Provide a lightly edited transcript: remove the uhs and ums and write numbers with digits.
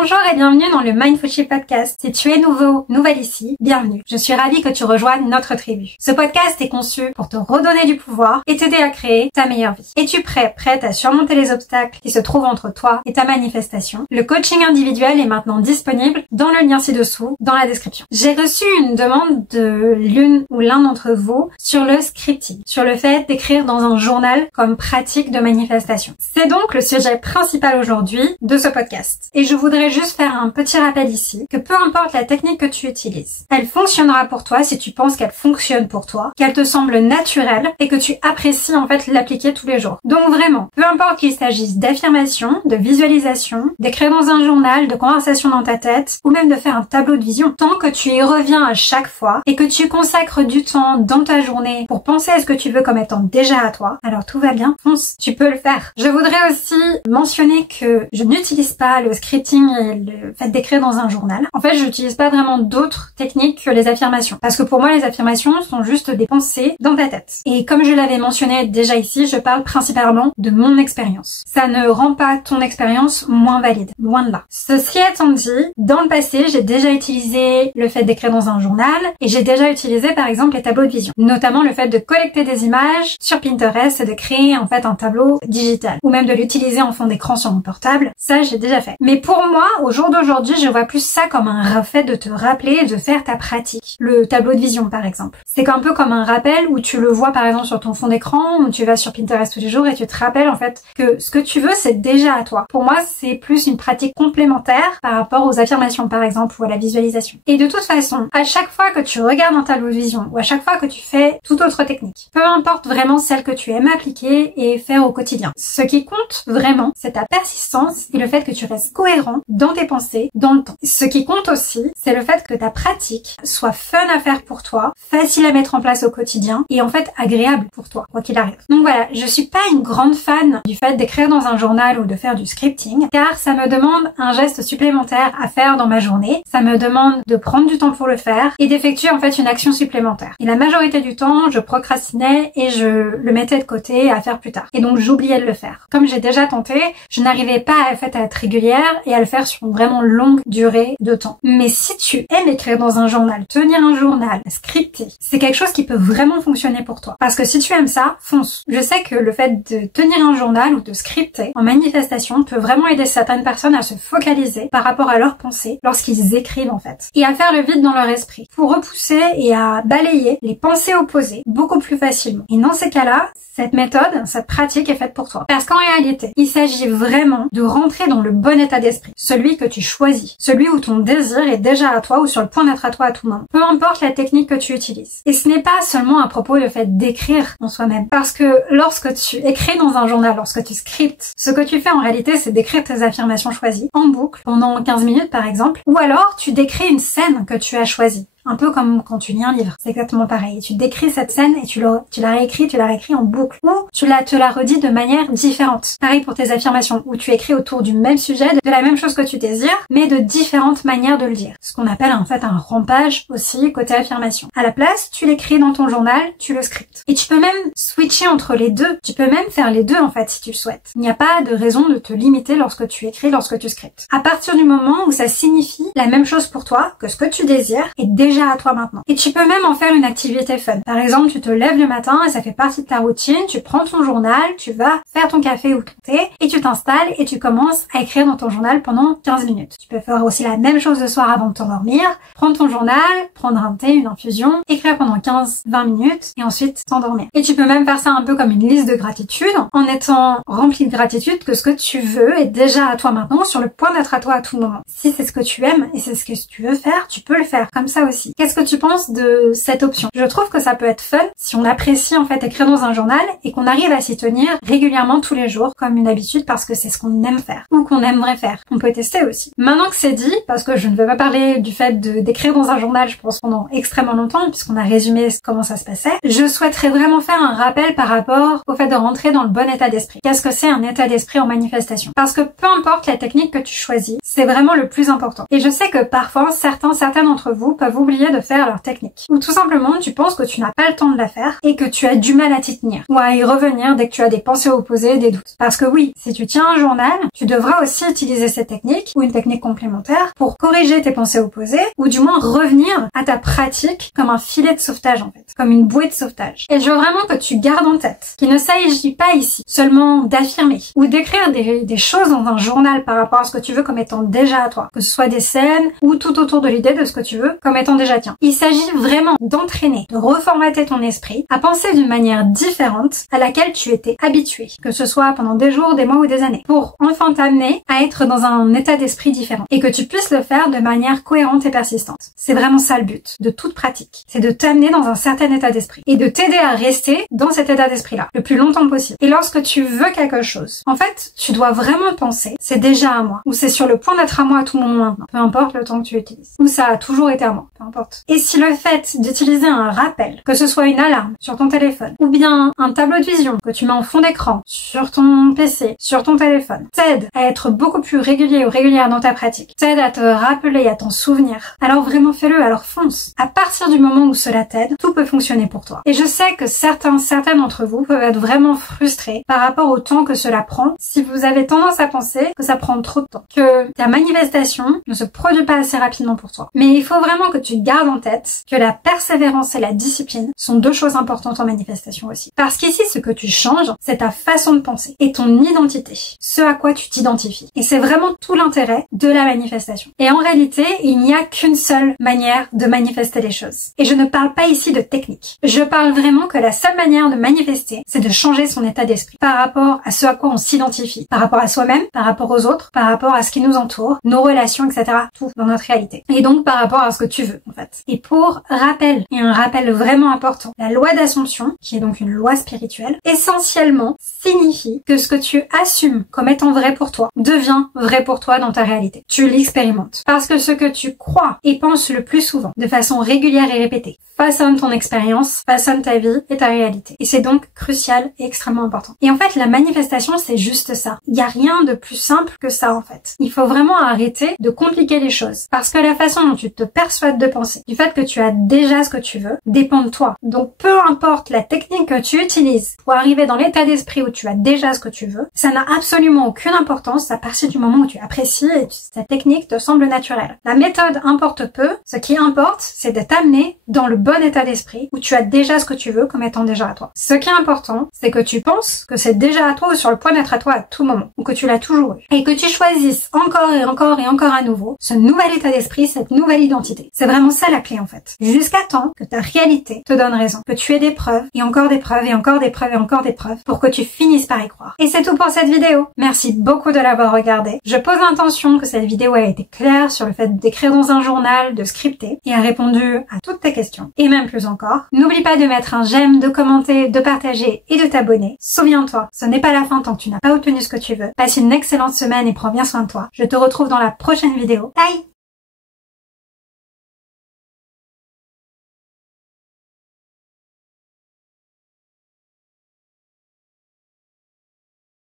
Bonjour et bienvenue dans le Mindfully Podcast. Si tu es nouvelle ici, bienvenue. Je suis ravie que tu rejoignes notre tribu. Ce podcast est conçu pour te redonner du pouvoir et t'aider à créer ta meilleure vie. Es-tu prête à surmonter les obstacles qui se trouvent entre toi et ta manifestation? Le coaching individuel est maintenant disponible dans le lien ci-dessous, dans la description. J'ai reçu une demande de l'une ou l'un d'entre vous sur le scripting, sur le fait d'écrire dans un journal comme pratique de manifestation. C'est donc le sujet principal aujourd'hui de ce podcast. Et je voudrais juste faire un petit rappel ici, que peu importe la technique que tu utilises, elle fonctionnera pour toi si tu penses qu'elle fonctionne pour toi, qu'elle te semble naturelle et que tu apprécies en fait l'appliquer tous les jours. Donc vraiment, peu importe qu'il s'agisse d'affirmation, de visualisation, d'écrire dans un journal, de conversation dans ta tête, ou même de faire un tableau de vision, tant que tu y reviens à chaque fois et que tu consacres du temps dans ta journée pour penser à ce que tu veux comme étant déjà à toi, alors tout va bien, fonce, tu peux le faire. Je voudrais aussi mentionner que je n'utilise pas le scripting et le fait d'écrire dans un journal. En fait, je n'utilise pas vraiment d'autres techniques que les affirmations. Parce que pour moi, les affirmations sont juste des pensées dans ta tête. Et comme je l'avais mentionné déjà ici, je parle principalement de mon expérience. Ça ne rend pas ton expérience moins valide. Loin de là. Ceci étant dit, dans le passé, j'ai déjà utilisé le fait d'écrire dans un journal et j'ai déjà utilisé par exemple les tableaux de vision. Notamment le fait de collecter des images sur Pinterest et de créer en fait un tableau digital. Ou même de l'utiliser en fond d'écran sur mon portable. Ça, j'ai déjà fait. Mais pour moi, au jour d'aujourd'hui, je vois plus ça comme un fait de te rappeler de faire ta pratique. Le tableau de vision, par exemple. C'est un peu comme un rappel où tu le vois, par exemple, sur ton fond d'écran, où tu vas sur Pinterest tous les jours et tu te rappelles, en fait, que ce que tu veux, c'est déjà à toi. Pour moi, c'est plus une pratique complémentaire par rapport aux affirmations, par exemple, ou à la visualisation. Et de toute façon, à chaque fois que tu regardes un tableau de vision, ou à chaque fois que tu fais toute autre technique, peu importe vraiment celle que tu aimes appliquer et faire au quotidien. Ce qui compte vraiment, c'est ta persistance et le fait que tu restes cohérent dans tes pensées, dans le temps. Ce qui compte aussi, c'est le fait que ta pratique soit fun à faire pour toi, facile à mettre en place au quotidien et en fait agréable pour toi, quoi qu'il arrive. Donc voilà, je suis pas une grande fan du fait d'écrire dans un journal ou de faire du scripting, car ça me demande un geste supplémentaire à faire dans ma journée, ça me demande de prendre du temps pour le faire et d'effectuer en fait une action supplémentaire. Et la majorité du temps, je procrastinais et je le mettais de côté à faire plus tard. Et donc j'oubliais de le faire. Comme j'ai déjà tenté, je n'arrivais pas en fait à être régulière et à le faire sur une vraiment longue durée de temps. Mais si tu aimes écrire dans un journal, tenir un journal, scripter, c'est quelque chose qui peut vraiment fonctionner pour toi. Parce que si tu aimes ça, fonce. Je sais que le fait de tenir un journal ou de scripter en manifestation peut vraiment aider certaines personnes à se focaliser par rapport à leurs pensées lorsqu'ils écrivent en fait. Et à faire le vide dans leur esprit pour repousser et à balayer les pensées opposées beaucoup plus facilement. Et dans ces cas-là, cette méthode, cette pratique est faite pour toi. Parce qu'en réalité, il s'agit vraiment de rentrer dans le bon état d'esprit. Celui que tu choisis. Celui où ton désir est déjà à toi ou sur le point d'être à toi à tout moment. Peu importe la technique que tu utilises. Et ce n'est pas seulement à propos du fait d'écrire en soi-même. Parce que lorsque tu écris dans un journal, lorsque tu scriptes, ce que tu fais en réalité, c'est d'écrire tes affirmations choisies en boucle pendant 15 minutes par exemple. Ou alors, tu décris une scène que tu as choisie. Un peu comme quand tu lis un livre. C'est exactement pareil. Tu décris cette scène et tu la réécris en boucle. Ou tu te la redis de manière différente. Pareil pour tes affirmations, où tu écris autour du même sujet, de la même chose que tu désires, mais de différentes manières de le dire. Ce qu'on appelle en fait un rampage aussi côté affirmation. À la place, tu l'écris dans ton journal, tu le scriptes. Et tu peux même switcher entre les deux. Tu peux même faire les deux en fait si tu le souhaites. Il n'y a pas de raison de te limiter lorsque tu écris, lorsque tu scriptes. À partir du moment où ça signifie la même chose pour toi, que ce que tu désires est déjà à toi maintenant. Et tu peux même en faire une activité fun. Par exemple, tu te lèves le matin et ça fait partie de ta routine, tu prends ton journal, tu vas faire ton café ou ton thé et tu t'installes et tu commences à écrire dans ton journal pendant 15 minutes. Tu peux faire aussi la même chose le soir avant de t'endormir, prendre ton journal, prendre un thé, une infusion, écrire pendant 15-20 minutes et ensuite t'endormir. Et tu peux même faire ça un peu comme une liste de gratitude en étant rempli de gratitude que ce que tu veux est déjà à toi maintenant, sur le point d'être à toi à tout moment. Si c'est ce que tu aimes et c'est ce que tu veux faire, tu peux le faire comme ça aussi. Qu'est-ce que tu penses de cette option? Je trouve que ça peut être fun si on apprécie en fait écrire dans un journal et qu'on arrive à s'y tenir régulièrement tous les jours comme une habitude parce que c'est ce qu'on aime faire ou qu'on aimerait faire. On peut tester aussi. Maintenant que c'est dit, parce que je ne vais pas parler du fait d'écrire dans un journal, je pense pendant extrêmement longtemps puisqu'on a résumé comment ça se passait, je souhaiterais vraiment faire un rappel par rapport au fait de rentrer dans le bon état d'esprit. Qu'est-ce que c'est un état d'esprit en manifestation? Parce que peu importe la technique que tu choisis, c'est vraiment le plus important. Et je sais que parfois certains d'entre vous peuvent vous oublié de faire leur technique. Ou tout simplement, tu penses que tu n'as pas le temps de la faire et que tu as du mal à t'y tenir. Ou à y revenir dès que tu as des pensées opposées, des doutes. Parce que oui, si tu tiens un journal, tu devras aussi utiliser cette technique ou une technique complémentaire pour corriger tes pensées opposées ou du moins revenir à ta pratique comme un filet de sauvetage en fait, comme une bouée de sauvetage. Et je veux vraiment que tu gardes en tête qu'il ne s'agit pas ici seulement d'affirmer ou d'écrire des choses dans un journal par rapport à ce que tu veux comme étant déjà à toi, que ce soit des scènes ou tout autour de l'idée de ce que tu veux comme étant déjà tien. Il s'agit vraiment d'entraîner, de reformater ton esprit à penser d'une manière différente à laquelle tu étais habitué, que ce soit pendant des jours, des mois ou des années, pour enfin t'amener à être dans un état d'esprit différent et que tu puisses le faire de manière cohérente et persistante. C'est vraiment ça le but de toute pratique, c'est de t'amener dans un certain état d'esprit et de t'aider à rester dans cet état d'esprit-là le plus longtemps possible. Et lorsque tu veux quelque chose, en fait, tu dois vraiment penser, c'est déjà à moi, ou c'est sur le point d'être à moi à tout moment maintenant, peu importe le temps que tu utilises, ou ça a toujours été à moi, peu importe. Et si le fait d'utiliser un rappel, que ce soit une alarme sur ton téléphone, ou bien un tableau de vision que tu mets en fond d'écran sur ton PC, sur ton téléphone, t'aide à être beaucoup plus régulier ou régulière dans ta pratique, t'aide à te rappeler, à t'en souvenir, alors vraiment fais-le, alors fonce. À partir du moment où cela t'aide, tout peut fonctionner pour toi. Et je sais que certaines d'entre vous peuvent être vraiment frustrés par rapport au temps que cela prend si vous avez tendance à penser que ça prend trop de temps, que ta manifestation ne se produit pas assez rapidement pour toi. Mais il faut vraiment que tu gardes en tête que la persévérance et la discipline sont deux choses importantes en manifestation aussi. Parce qu'ici, ce que tu changes, c'est ta façon de penser et ton identité, ce à quoi tu t'identifies. Et c'est vraiment tout l'intérêt de la manifestation. Et en réalité, il n'y a qu'une seule manière de manifester les choses. Et je ne parle pas ici de technique. Je parle vraiment que la seule manière de manifester, c'est de changer son état d'esprit par rapport à ce à quoi on s'identifie, par rapport à soi-même, par rapport aux autres, par rapport à ce qui nous entoure, nos relations, etc. Tout dans notre réalité. Et donc par rapport à ce que tu veux, en fait. Et pour rappel, et un rappel vraiment important, la loi d'Assomption, qui est donc une loi spirituelle, essentiellement signifie que ce que tu assumes comme étant vrai pour toi devient vrai pour toi dans ta réalité. Tu l'expérimentes. Parce que ce que tu crois et penses le plus souvent, de façon régulière et répétée, façonne ton expérience, façonne ta vie et ta réalité. Et c'est donc crucial et extrêmement important. Et en fait, la manifestation, c'est juste ça. Il n'y a rien de plus simple que ça, en fait. Il faut vraiment arrêter de compliquer les choses. Parce que la façon dont tu te persuades de penser, du fait que tu as déjà ce que tu veux, dépend de toi. Donc, peu importe la technique que tu utilises pour arriver dans l'état d'esprit où tu as déjà ce que tu veux, ça n'a absolument aucune importance à partir du moment où tu apprécies et cette technique te semble naturelle. La méthode importe peu. Ce qui importe, c'est de t'amener dans le bon état d'esprit où tu as déjà ce que tu veux comme étant déjà à toi. Ce qui est important, c'est que tu penses que c'est déjà à toi ou sur le point d'être à toi à tout moment, ou que tu l'as toujours eu. Et que tu choisisses encore et encore et encore à nouveau ce nouvel état d'esprit, cette nouvelle identité. C'est vraiment ça la clé en fait. Jusqu'à temps que ta réalité te donne raison, que tu aies des preuves, et encore des preuves, et encore des preuves, et encore des preuves, pour que tu finisses par y croire. Et c'est tout pour cette vidéo. Merci beaucoup de l'avoir regardée. Je pose l'intention que cette vidéo a été claire sur le fait d'écrire dans un journal, de scripter, et a répondu à toutes tes questions. Et même plus encore. N'oublie pas de mettre un j'aime, de commenter, de partager et de t'abonner. Souviens-toi, ce n'est pas la fin tant que tu n'as pas obtenu ce que tu veux. Passe une excellente semaine et prends bien soin de toi. Je te retrouve dans la prochaine vidéo. Bye!